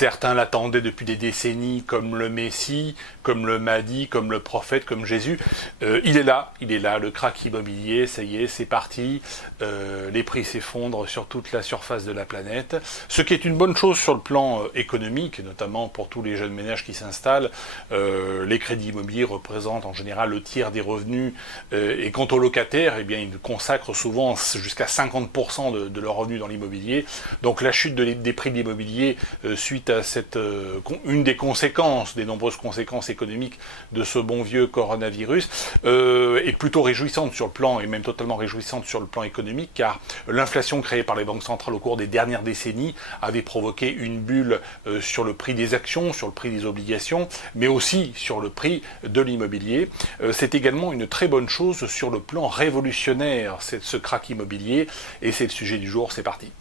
Certains l'attendaient depuis des décennies, comme le Messie, comme le Mahdi, comme le prophète, comme Jésus. Il est là, le crack immobilier, ça y est, c'est parti. Les prix s'effondrent sur toute la surface de la planète. Ce qui est une bonne chose sur le plan économique, notamment pour tous les jeunes ménages qui s'installent. Les crédits immobiliers représentent en général le tiers des revenus. Et quant aux locataires, eh bien, ils consacrent souvent jusqu'à 50% de leurs revenus dans l'immobilier. Donc la chute des prix de l'immobilier suite à une des conséquences, des nombreuses conséquences économiques de ce bon vieux coronavirus, est plutôt réjouissante sur le plan, et même totalement réjouissante sur le plan économique, car l'inflation créée par les banques centrales au cours des dernières décennies avait provoqué une bulle sur le prix des actions, sur le prix des obligations, mais aussi sur le prix de l'immobilier. C'est également une très bonne chose sur le plan révolutionnaire, ce crack immobilier, et c'est le sujet du jour, c'est parti.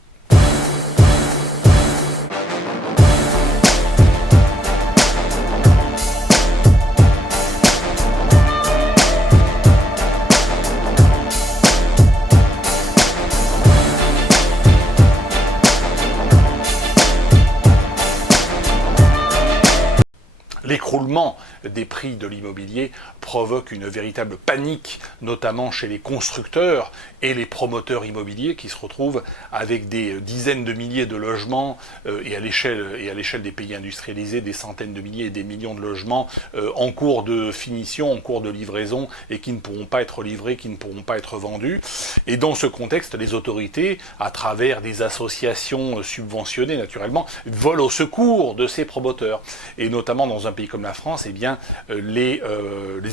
L'écroulement des prix de l'immobilier provoque une véritable panique, notamment chez les constructeurs et les promoteurs immobiliers qui se retrouvent avec des dizaines de milliers de logements et à l'échelle des pays industrialisés, des centaines de milliers et des millions de logements en cours de finition, en cours de livraison et qui ne pourront pas être livrés, qui ne pourront pas être vendus. Et dans ce contexte, les autorités, à travers des associations subventionnées naturellement, volent au secours de ces promoteurs. Et notamment dans un pays comme la France, eh bien, les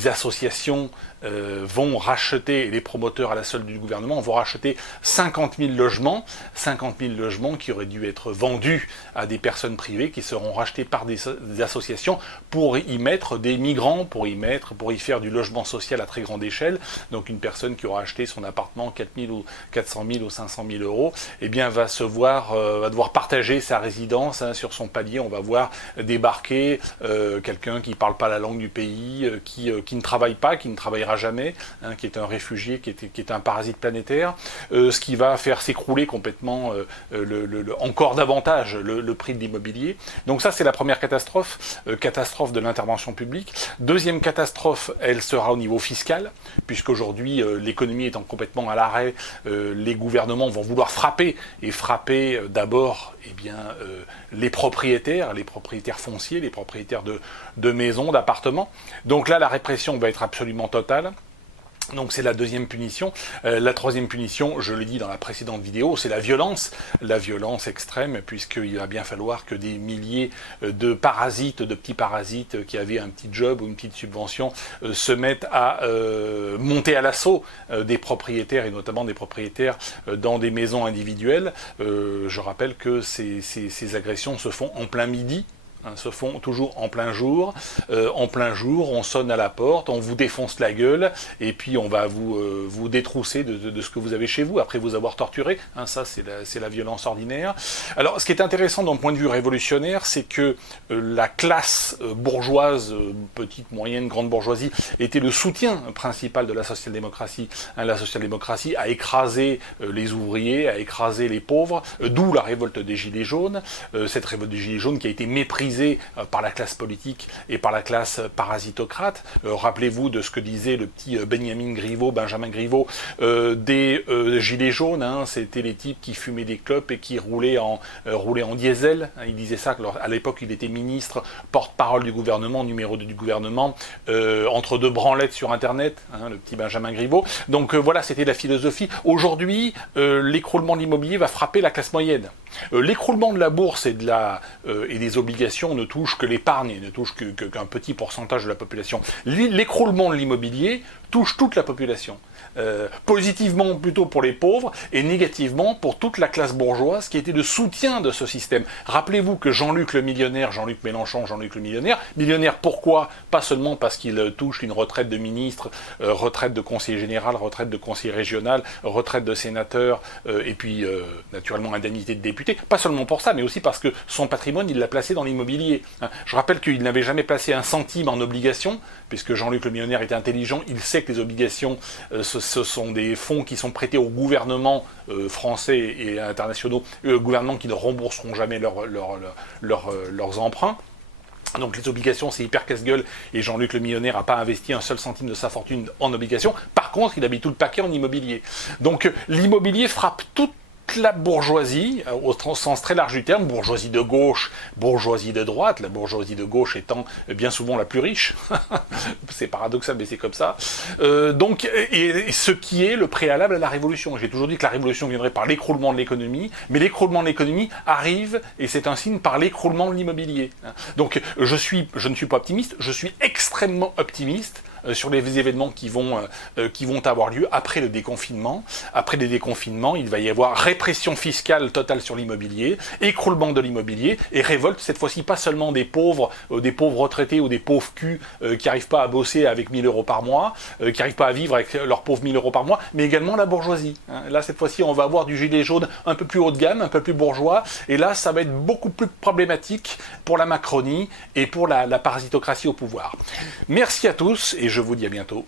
associations vont racheter, les promoteurs à la solde du gouvernement vont racheter 50 000 logements qui auraient dû être vendus à des personnes privées, qui seront rachetés par des associations pour y mettre des migrants, pour y faire du logement social à très grande échelle. Donc une personne qui aura acheté son appartement 4 000 ou 400 000 ou 500 000 euros, eh bien va devoir partager sa résidence sur son palier. On va voir débarquer quelqu'un qui ne parle pas la langue du pays, qui ne travaille pas, qui ne travaillera jamais, qui est un réfugié, qui est un parasite planétaire, ce qui va faire s'écrouler complètement encore davantage le prix de l'immobilier. Donc ça, c'est la première catastrophe de l'intervention publique. Deuxième catastrophe, elle sera au niveau fiscal, puisqu'aujourd'hui, l'économie étant complètement à l'arrêt, les gouvernements vont vouloir frapper d'abord les propriétaires fonciers, les propriétaires de maisons, d'appartements. Donc là, la répression va être absolument totale. Donc c'est la deuxième punition. La troisième punition, je l'ai dit dans la précédente vidéo, c'est la violence extrême, puisqu'il va bien falloir que des milliers de petits parasites qui avaient un petit job ou une petite subvention se mettent à monter à l'assaut des propriétaires, et notamment des propriétaires dans des maisons individuelles. Je rappelle que ces agressions se font en plein midi, se font toujours en plein jour. On sonne à la porte, on vous défonce la gueule, et puis on va vous détrousser de ce que vous avez chez vous, après vous avoir torturé. Ça, c'est la violence ordinaire. Alors, ce qui est intéressant d'un point de vue révolutionnaire, c'est que la classe bourgeoise, petite, moyenne, grande bourgeoisie, était le soutien principal de la social-démocratie. La social-démocratie a écrasé les ouvriers, a écrasé les pauvres, d'où la révolte des Gilets jaunes. Cette révolte des Gilets jaunes qui a été méprisée par la classe politique et par la classe parasitocrate. Rappelez-vous de ce que disait le petit Benjamin Griveaux, des Gilets jaunes. C'était les types qui fumaient des clopes et qui roulaient en diesel. Il disait ça, à l'époque il était ministre, porte-parole du gouvernement, numéro 2 du gouvernement, entre deux branlettes sur Internet, le petit Benjamin Griveaux. Donc voilà, c'était la philosophie. Aujourd'hui, l'écroulement de l'immobilier va frapper la classe moyenne. L'écroulement de la bourse et des obligations ne touche que l'épargne, ne touche qu'un petit pourcentage de la population. L'écroulement de l'immobilier touche toute la population. Positivement plutôt pour les pauvres et négativement pour toute la classe bourgeoise qui était le soutien de ce système. Rappelez-vous que Jean-Luc Mélenchon, millionnaire pourquoi? Pas seulement parce qu'il touche une retraite de ministre, retraite de conseiller général, retraite de conseiller régional, retraite de sénateur, et puis naturellement indemnité de député, pas seulement pour ça, mais aussi parce que son patrimoine, il l'a placé dans l'immobilier. Je rappelle qu'il n'avait jamais placé un centime en obligation, puisque Jean-Luc le millionnaire était intelligent, il sait sait que les obligations, ce sont des fonds qui sont prêtés aux gouvernements français et internationaux, gouvernements qui ne rembourseront jamais leurs emprunts. Donc les obligations, c'est hyper casse-gueule, et Jean-Luc le millionnaire n'a pas investi un seul centime de sa fortune en obligations. Par contre, il a mis tout le paquet en immobilier. Donc l'immobilier frappe toute la bourgeoisie, au sens très large du terme, bourgeoisie de gauche, bourgeoisie de droite, la bourgeoisie de gauche étant bien souvent la plus riche. C'est paradoxal, mais c'est comme ça. Et ce qui est le préalable à la révolution. J'ai toujours dit que la révolution viendrait par l'écroulement de l'économie, mais l'écroulement de l'économie arrive, et c'est un signe, par l'écroulement de l'immobilier. Donc je ne suis pas optimiste, je suis extrêmement optimiste sur les événements qui vont avoir lieu après le déconfinement. Après les déconfinements, il va y avoir répression fiscale totale sur l'immobilier, écroulement de l'immobilier, et révolte, cette fois-ci pas seulement des pauvres retraités ou des pauvres culs qui n'arrivent pas à bosser avec 1 000 euros par mois, qui n'arrivent pas à vivre avec leurs pauvres 1 000 euros par mois, mais également la bourgeoisie. Là, cette fois-ci, on va avoir du gilet jaune un peu plus haut de gamme, un peu plus bourgeois, et là, ça va être beaucoup plus problématique pour la Macronie et pour la parasitocratie au pouvoir. Merci à tous, et je vous dis à bientôt.